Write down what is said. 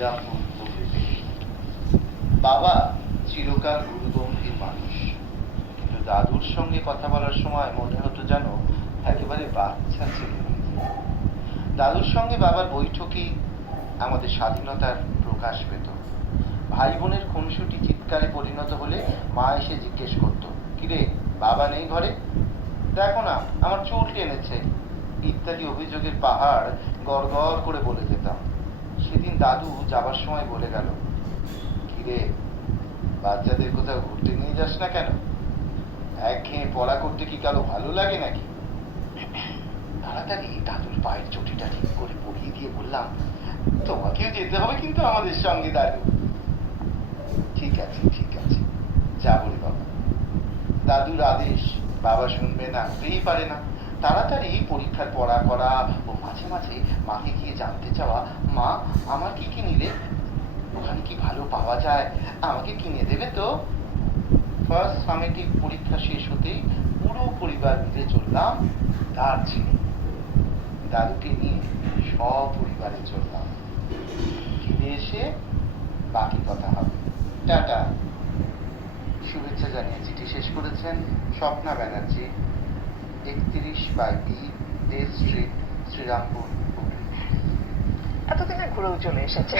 শ্রীরামপুর প্রভৃতি। বাবা চিরকাল গুরুগম্ভীর মানুষ, কিন্তু দাদুর সঙ্গে কথা বলার সময় মনে হতো যেন একেবারে বাচ্চা ছেলে। দাদুর সঙ্গে বাবার বৈঠকই আমাদের স্বাধীনতার প্রকাশ পেত। ভাই বোনের খুনসুটি চিৎকারে পরিণত হলে মা এসে জিজ্ঞেস করত, কিরে বাবা নেই ঘরে, দেখো না আমার চুল টেনেছে, ইত্যাদি অভিযোগের পাহাড় গড় গড় করে বলে যেতাম। সেদিন দাদু যাবার সময় বলে গেল, কিরে বাচ্চাদের কোথাও ঘুরতে নিয়ে যাস না কেন? একঘেয়ে পড়া করতে কি কারো ভালো লাগে নাকি? তাড়াতাড়ি দাদুর পায়ের চটিটা ঠিক করে পরিয়ে দিয়ে বললাম, তোমাকেও যেতে হবে কিন্তু আমাদের সঙ্গে দাদু। ঠিক আছে ঠিক আছে, যাবো রে বাবা। দাদুর আদেশ বাবা শুনবে না, হতেই পারে না। তাড়াতাড়ি পরীক্ষার পড়া করা ও মাঝে মাঝে মাকে গিয়ে জানতে চাওয়া, মা আমার কি কি নিলে, ওখানে কি ভালো পাওয়া যায়, আমাকে কিনে দেবে তো? ফার্স্ট সামেটিভ পরীক্ষা শেষ হতেই পুরো পরিবার মিলে চললাম দার্জিলিং। দাদুকে নিয়ে সপরিবারে চললাম। ফিরে এসে বাকি কথা হবে। টাটা। শুভেচ্ছা জানিয়ে চিঠি শেষ করেছেন স্বপ্না ব্যানার্জি, 31/B ডে স্ট্রিট, শ্রীরামপুর। এতদিনে ঘুরেও চলে এসেছে।